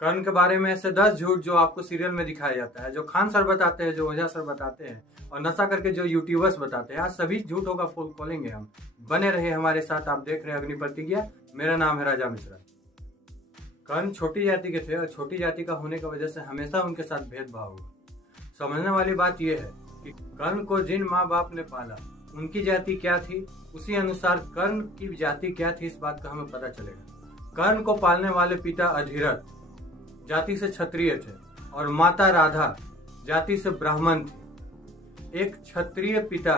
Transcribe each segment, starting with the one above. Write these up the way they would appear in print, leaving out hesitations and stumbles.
कर्ण के बारे में ऐसे 10 झूठ जो आपको सीरियल में दिखाया जाता है, जो खान सर बताते हैं, जो ओझा सर बताते हैं और नशा करके जो यूट्यूबर्स बताते हैं, आज सभी झूठों का फूल खोलेंगे हम। बने रहे हमारे साथ। आप देख रहे हैं अग्नि प्रतिज्ञा। मेरा नाम है राजा मिश्रा। कर्ण छोटी जाति के थे और छोटी जाति का होने की वजह से हमेशा उनके साथ भेदभाव हुआ। समझने वाली बात यह है कि कर्ण को जिन माँ बाप ने पाला उनकी जाति क्या थी, उसी अनुसार कर्ण की जाति क्या थी, इस बात का हमें पता चलेगा। कर्ण को पालने वाले पिता अधिरथ जाति से क्षत्रिय थे और माता राधा जाति से ब्राह्मण थी। एक क्षत्रिय पिता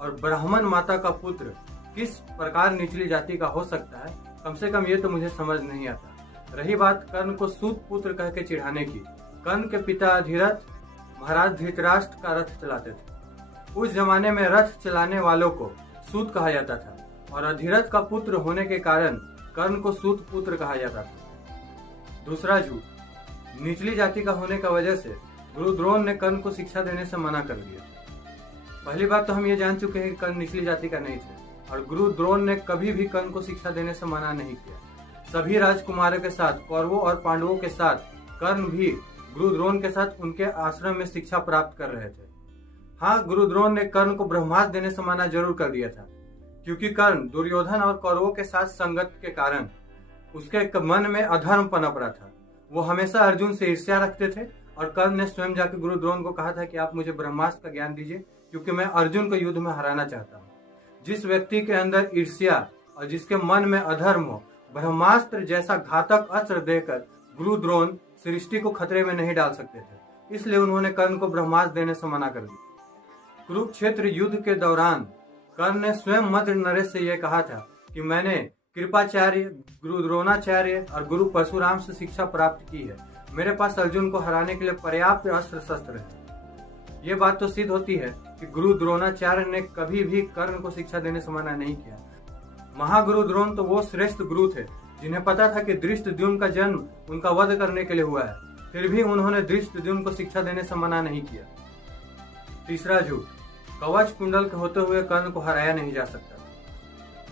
और ब्राह्मण माता का पुत्र किस प्रकार निचली जाति का हो सकता है, कम से कम ये तो मुझे समझ नहीं आता। रही बात कर्ण को सूत पुत्र कह के चिढ़ाने की, कर्ण के पिता अधिरथ महाराज धृतराष्ट्र का रथ चलाते थे। उस जमाने में रथ चलाने वालों को सूत कहा जाता था और अधिरथ का पुत्र होने के कारण कर्ण को सूत पुत्र कहा जाता था। दूसरा झूठ, निचली जाति का होने का वजह से गुरु द्रोण ने कर्ण को शिक्षा देने से मना कर दिया। पहली बात तो हम ये जान चुके हैं कि कर्ण निचली जाति का नहीं थे और गुरु द्रोण ने कभी भी कर्ण को शिक्षा देने से मना नहीं किया। सभी राजकुमारों के साथ, कौरवों और पांडवों के साथ कर्ण भी गुरु द्रोण के साथ उनके आश्रम में शिक्षा प्राप्त कर रहे थे। हाँ, गुरु द्रोण ने कर्ण को ब्रह्मास्त्र देने से मना जरूर कर दिया था, क्योंकि कर्ण दुर्योधन और कौरवों के साथ संगत के कारण उसके मन में अधर्म पनप रहा था। वो हमेशा अर्जुन से ईर्ष्या रखते थे और कर्ण ने स्वयं जाकर गुरु द्रोण को कहा था कि आप मुझे ब्रह्मास्त्र का ज्ञान दीजिए, क्योंकि मैं अर्जुन को युद्ध में हराना चाहता हूँ। जिस व्यक्ति के अंदर ईर्ष्या और जिसके मन में अधर्म हो, ब्रह्मास्त्र जैसा घातक अस्त्र देकर गुरु द्रोण सृष्टि को खतरे में नहीं डाल सकते थे। इसलिए उन्होंने कर्ण को ब्रह्मास्त्र देने से मना कर दिया। कुरुक्षेत्र युद्ध के दौरान कर्ण ने स्वयं मध्य नरेश से यह कहा था कि मैंने कृपाचार्य, गुरु द्रोणाचार्य और गुरु परशुराम से शिक्षा प्राप्त की है। मेरे पास अर्जुन को हराने के लिए पर्याप्त अस्त्र शस्त्र है। ये बात तो सिद्ध होती है कि गुरु द्रोणाचार्य ने कभी भी कर्ण को शिक्षा देने से मना नहीं किया। महागुरु द्रोण तो वो श्रेष्ठ गुरु थे जिन्हें पता था कि धृष्टद्युम्न का जन्म उनका वध करने के लिए हुआ है, फिर भी उन्होंने धृष्टद्युम्न को शिक्षा देने से मना नहीं किया। तीसरा झूठ, कवच कुंडल के होते हुए कर्ण को हराया नहीं जा सकता।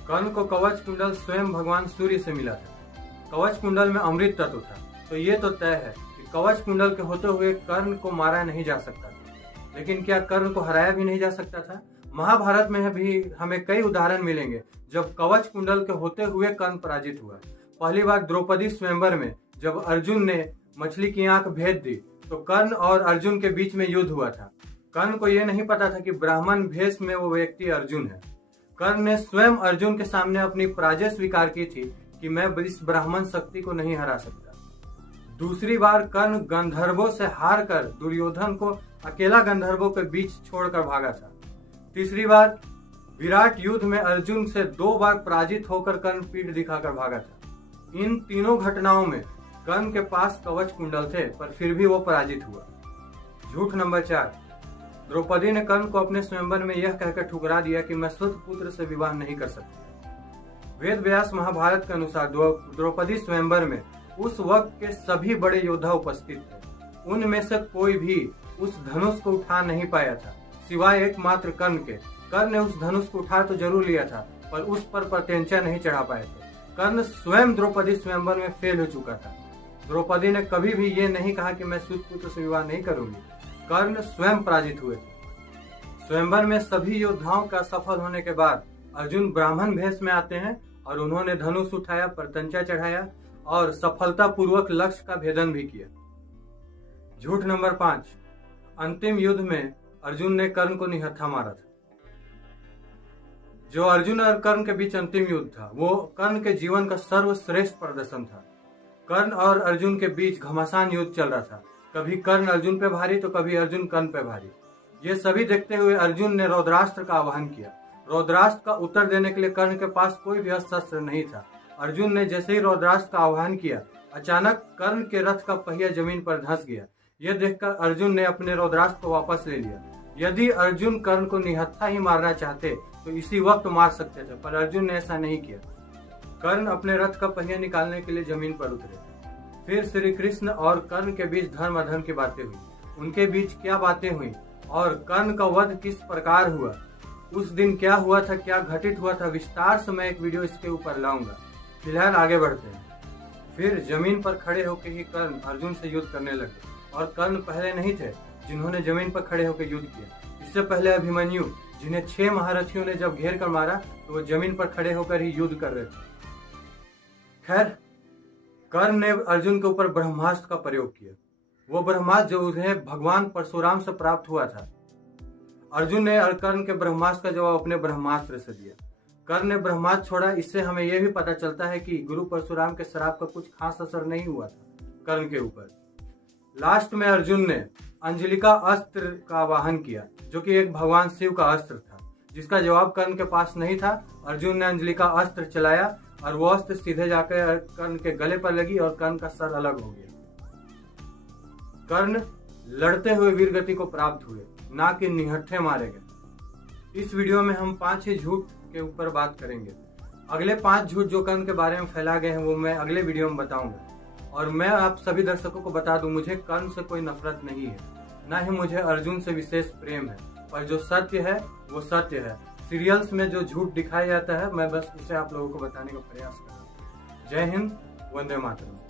कर्ण को कवच कुंडल स्वयं भगवान सूर्य से मिला था। कवच कुंडल में अमृत तत्व था, तो ये तो तय है कि कवच कुंडल के होते हुए कर्ण को मारा नहीं जा सकता था। लेकिन क्या कर्ण को हराया भी नहीं जा सकता था? महाभारत में भी हमें कई उदाहरण मिलेंगे जब कवच कुंडल के होते हुए कर्ण पराजित हुआ। पहली बार द्रौपदी स्वयंवर में जब अर्जुन ने मछली की आंख भेद दी तो कर्ण और अर्जुन के बीच में युद्ध हुआ था। कर्ण को यह नहीं पता था कि ब्राह्मण भेष में वो व्यक्ति अर्जुन है। कर्ण ने स्वयं अर्जुन के सामने अपनी पराजय स्वीकार की थी कि मैं इस ब्राह्मण शक्ति को नहीं हरा सकता। दूसरी बार कर्ण गंधर्वों से हार कर दुर्योधन को अकेला गंधर्वों के बीच छोड़कर भागा था। तीसरी बार विराट युद्ध में अर्जुन से 2 बार पराजित होकर कर्ण पीठ दिखाकर भागा था। इन तीनों घटनाओं में कर्ण के पास कवच कुंडल थे, पर फिर भी वो पराजित हुआ। झूठ नंबर 4, द्रौपदी ने कर्ण को अपने स्वयंवर में यह कहकर ठुकरा दिया कि मैं स्वत पुत्र से विवाह नहीं कर सकती। वेद व्यास महाभारत के अनुसार द्रौपदी स्वयंवर में उस वक्त के सभी बड़े योद्धा उपस्थित थे। उनमें से कोई भी उस धनुष को उठा नहीं पाया था, सिवाय एकमात्र कर्ण के। कर्ण ने उस धनुष को उठा तो जरूर लिया था, पर उस पर प्रत्यंचा नहीं चढ़ा पाए थे। कर्ण स्वयं द्रौपदी स्वयंवर में फेल हो चुका था। द्रौपदी ने कभी भी ये नहीं कहा कि मैं सूत पुत्र से विवाह नहीं करूंगी। कर्ण स्वयं पराजित हुए थे। स्वयंवर में सभी योद्धाओं का सफल होने के बाद अर्जुन ब्राह्मण भेष में आते हैं और उन्होंने धनुष उठाया, प्रत्यंचा चढ़ाया और सफलता पूर्वक लक्ष्य का भेदन भी किया। झूठ नंबर 5, अंतिम युद्ध में अर्जुन ने कर्ण को निहत्था मारा था। जो अर्जुन और कर्ण के बीच अंतिम युद्ध था वो कर्ण के जीवन का सर्वश्रेष्ठ प्रदर्शन था। कर्ण और अर्जुन के बीच घमासान युद्ध चल रहा था। कभी कर्ण अर्जुन पे भारी तो कभी अर्जुन कर्ण पे भारी। ये सभी देखते हुए अर्जुन ने रौद्रास्त्र का आह्वान किया। रौद्रास्त्र का उत्तर देने के लिए कर्ण के पास कोई भी अस्त्र नहीं था। अर्जुन ने जैसे ही रौद्रास्त्र का आह्वान किया, अचानक कर्ण के रथ का पहिया जमीन पर धंस गया। यह देखकर अर्जुन ने अपने रौद्रास्त्र को वापस ले लिया। यदि अर्जुन कर्ण को निहत्था ही मारना चाहते तो इसी वक्त मार सकते थे, पर अर्जुन ने ऐसा नहीं किया। कर्ण अपने रथ का पहिया निकालने के लिए जमीन पर उतरे। फिर श्री कृष्ण और कर्ण के बीच धर्म अधर्म की बातें हुई। उनके बीच क्या बातें हुई और कर्ण का वध किस प्रकार हुआ, उस दिन क्या हुआ था, क्या घटित हुआ था, विस्तार से मैं एक वीडियो इसके ऊपर लाऊंगा। फिलहाल आगे बढ़ते हैं। फिर जमीन पर खड़े होकर ही कर्ण अर्जुन से युद्ध करने लगे, और कर्ण पहले नहीं थे जिन्होंने जमीन पर खड़े होकर युद्ध किया। इससे पहले अभिमन्यु, जिन्हें 6 महारथियों ने जब घेर कर मारा तो वो जमीन पर खड़े होकर ही युद्ध कर रहे थे। खैर, कर्ण ने अर्जुन के ऊपर ब्रह्मास्त्र का प्रयोग किया, वो ब्रह्मास्त्र जो उन्हें भगवान परशुराम से प्राप्त हुआ था। अर्जुन ने कर्ण के ब्रह्मास्त्र का जवाब अपने ब्रह्मास्त्र से दिया। कर्ण ने ब्रह्मास्त्र छोड़ा। इससे हमें यह भी पता चलता है कि गुरु परशुराम के श्राप का कुछ खास असर नहीं हुआ था कर्ण के ऊपर। लास्ट में अर्जुन ने अंजलिका अस्त्र का आवाहन किया, जो कि एक भगवान शिव का अस्त्र था, जिसका जवाब कर्ण के पास नहीं था। अर्जुन ने अंजलिका अस्त्र चलाया और वो अस्त्र सीधे जाकर कर्ण के गले पर लगी और कर्ण का सर अलग हो गया। कर्ण लड़ते हुए वीरगति को प्राप्त हुए, ना कि निहत्थे मारे गए। इस वीडियो में हम 5 ही झूठ के ऊपर बात करेंगे। अगले 5 झूठ जो कर्ण के बारे में फैला गए हैं वो मैं अगले वीडियो में बताऊंगा। और मैं आप सभी दर्शकों को बता दूं, मुझे कर्ण से कोई नफरत नहीं है, ना ही मुझे अर्जुन से विशेष प्रेम है, पर जो सत्य है वो सत्य है। सीरियल्स में जो झूठ दिखाया जाता है मैं बस उसे आप लोगों को बताने का प्रयास कर रहा हूँ। जय हिंद, वंदे मातरम।